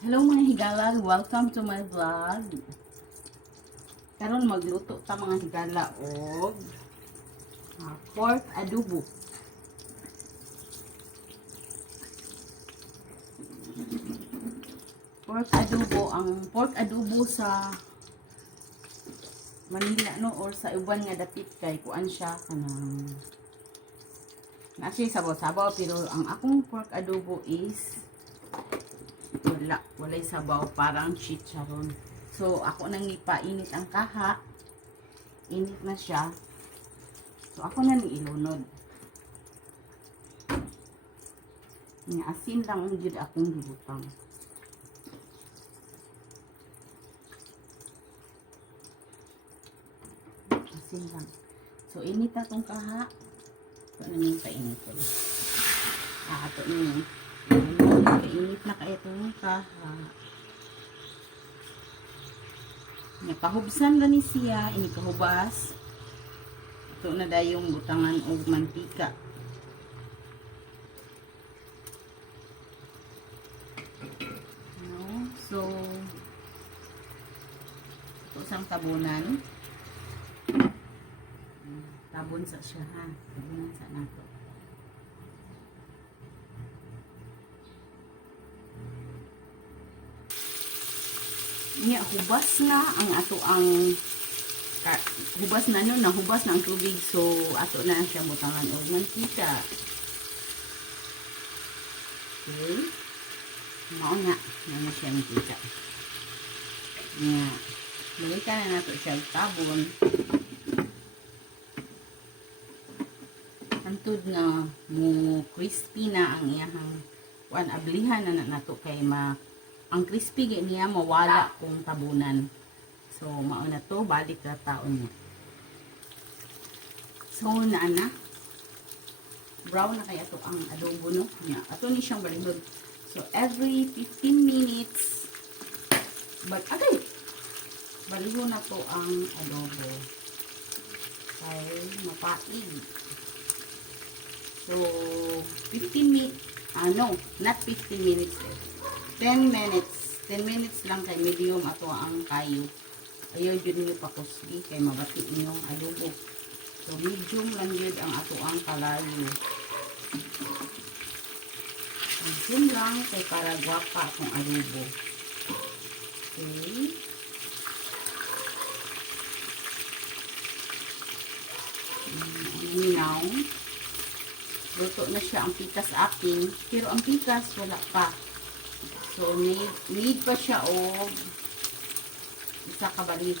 Hello mga higala, welcome to my vlog. Karon magluto ta mga higala og pork adobo. Ang pork adobo sa Manila no or sa uban nga dapit kay kuan siya kanang actually sabaw-sabaw pero ang akong pork adobo is walay sabaw, parang chicharon. So ako nang ipainit ang kaha, init na siya, so ako nang ilunod nga asin lang ang jud akong gibutang. Asin lang, so init atong kaha. So nang painit ko ato ni kainit na kayo itong kaha. Nakahubsan na ni siya, inikahubas. Ito na dayong butangan o mantika. No? So, ito isang tabunan. Tabon sa siya ha. Tabunan sa nato. Niya hubas na ang ato ang hubas na no, nahubas na ang tubig, so ato na siya butangan og mantika. Okay, mao nga na siya mantika niya. Balikan na nato siya tabon antud nga mo crispy na ang iyahang kuan, ablihan na nato kay ang crispy niya mawala kung tabunan. So mao na to, balik na taon niya. So na brown na kaya to ang adobo no niya. Ato ni siyang balihod. So every 15 minutes baliho na to ang adobo kay mapaig. So 15 minutes, no, not 15 minutes, 10 minutes. 10 minutes lang kay medium ato ang kayo. Ayaw yun nyo pakusli kay mabati inyong adobo. So medium lang yun ang ato ang kalayo. Medium lang kay para gwapa akong adobo. Okay. Now, luto na siya ang pikas aking. Pero ang pikas wala pa. So, need pa siya o isa kabalik.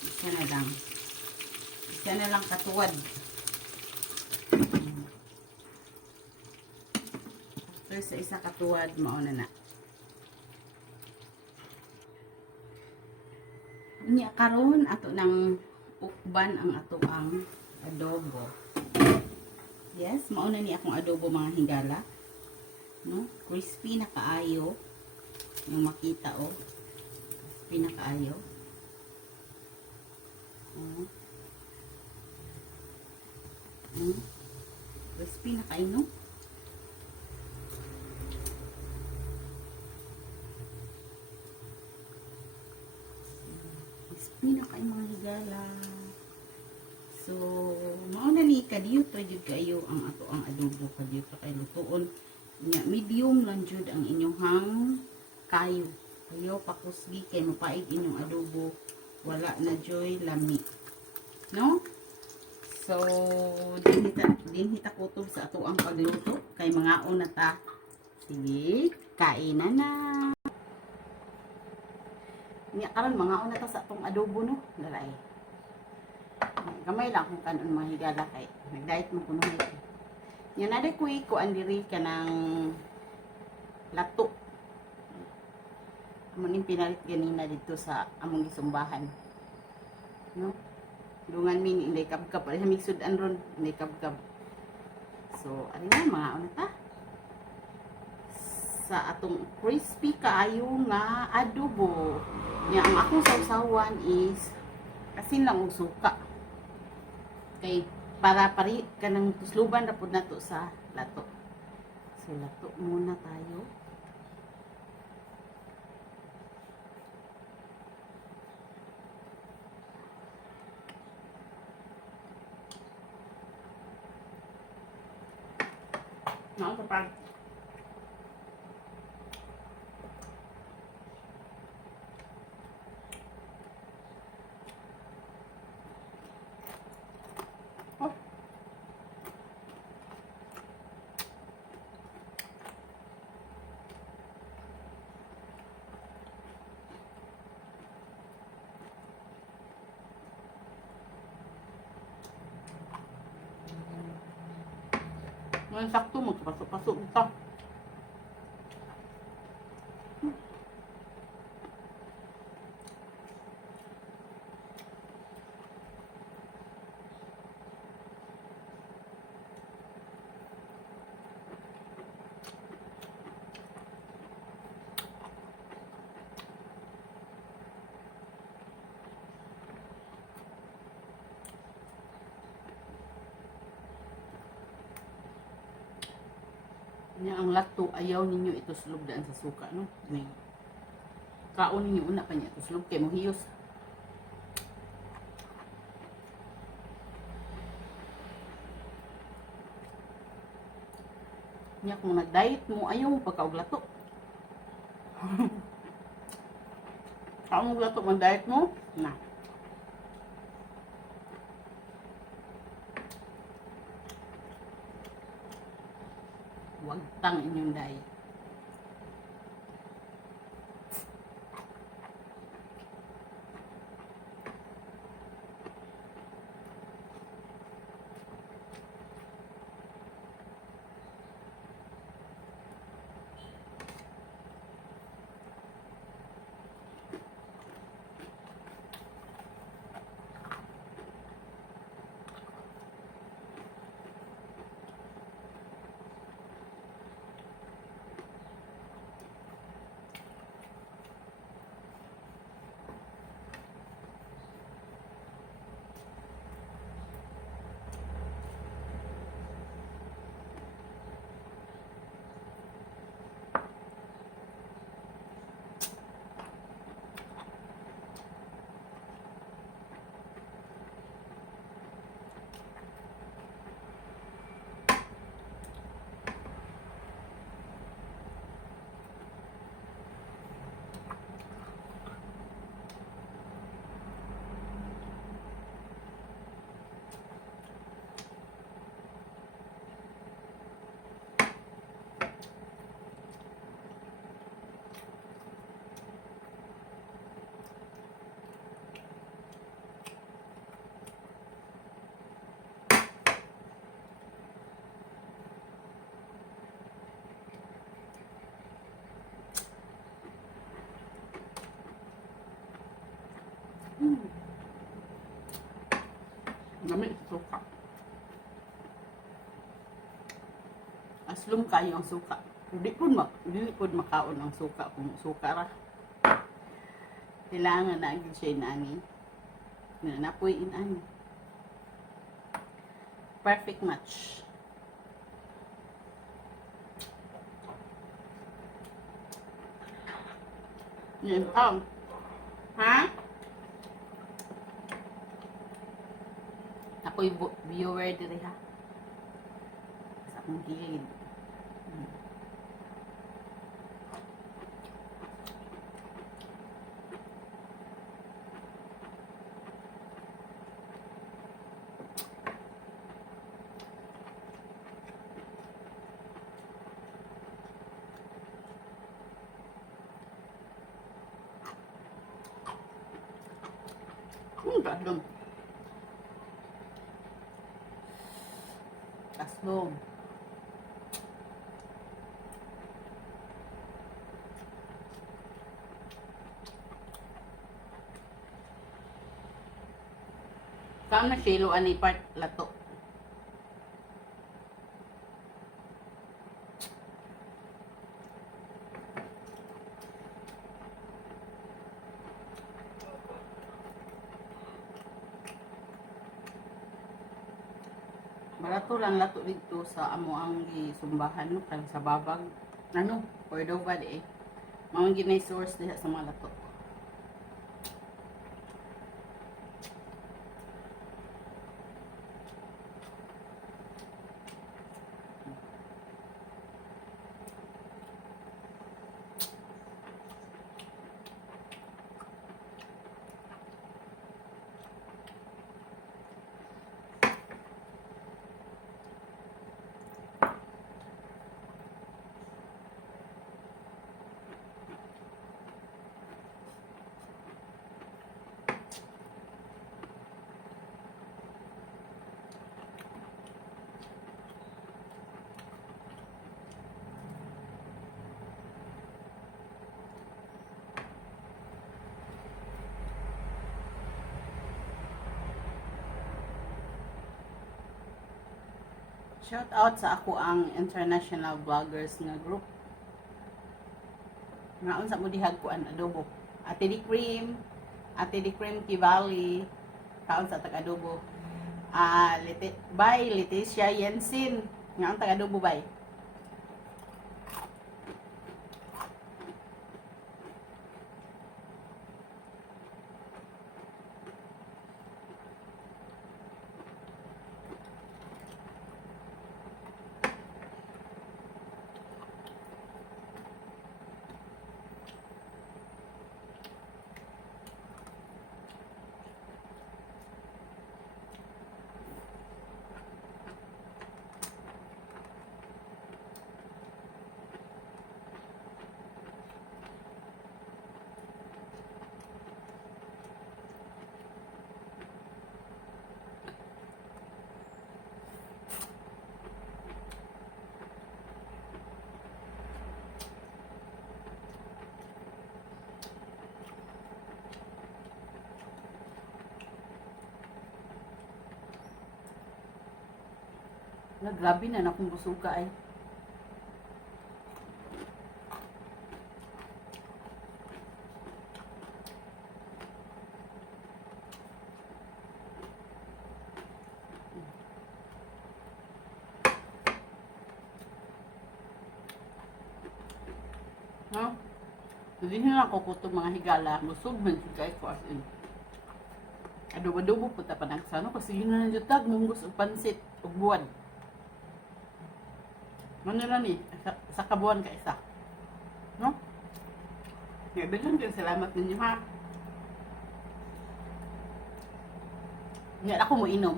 Isa na lang. Isa na lang katuwad. After sa isa katuwad, mauna na. Inya karon ato ng ukban ang ato ang adobo. Yes, mauna ni akong adobo mga higala. No? Crispy na kaayo. Yung makita oh. Crispy na kaayo. Crispy na kaayo no? Crispy na kaayo mga higala. So, mauna ni kadiyo jud kayo ang ato ang adobo kadiyo kay lutuon. Medium lang jud ang inyong kayo. Kayo pakusgi kay mapaig inyong adobo. Wala na joy lami. No? So, din hita kutob sa ato ang pagluto kay mga una ta. Sige, kainan na. Nya karon mga una ta sa atong adobo no, lalay. Gamay lang kung kanon mga higala kay nag-diet mo kuno hay. Yan na ko kuan diri kanang lato. Among pinalit ganina dito sa among gisumbahan. No? Dungan min inday kabkab pa sa migsudan ron, inday kabkab. So, ari na mga ano ta? Sa atong crispy kaayo nga adobo. Nya ang akong sausawan is asin lang og suka. Kay para pari kanang tusluban ra pud nato sa lato. So lato muna tayo. pa. Oh. Ngayon sakto mo, pasok-pasok ito. Nya ang lato, ayaw ninyo ito sulog daan sa suka, no? May kaon ninyo una pa niya, ito sulog kay mo hiyos. Nya kung nag-diet mo, ayaw mo pagkaog lato. Kaon mo lato, mag-diet mo, na. Huwag tang inyong diet. Dami suka. Aslum kayo ang suka. Hindi po makaon ang suka kung suka ra. Kailangan na agad siya inani. Napoy inani. Perfect match. Yan ha? Ako'y viewer diri ha. Sa akong gilid. Gadong. Aslong. Kaon na silo ani part lato. Barato lang lato dito sa amo ang sumbahan no kan sa babag. Ano, Cordova di eh. Mao ginay source diha sa mga lato. Shout out sa ako ang international vloggers nga group. Naon sa mo dihag ko an adobo. Ate di cream Kivali, kaon sa tag adobo. Bye Leticia Yensin, nga ang tag adobo bye. Grabe na akong busuga ay. No? Hindi na ako kuto mga higala. Busog man siya guys ko as in. Adobo-adobo puta pa nagsano kasi yun na nandiyo munggos og pansit ug buwan. Ano na ni? Sa kabuan ka isa. No? Daghang salamat ninyo ha. Nga ako mo inom.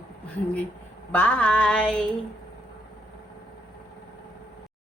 Bye!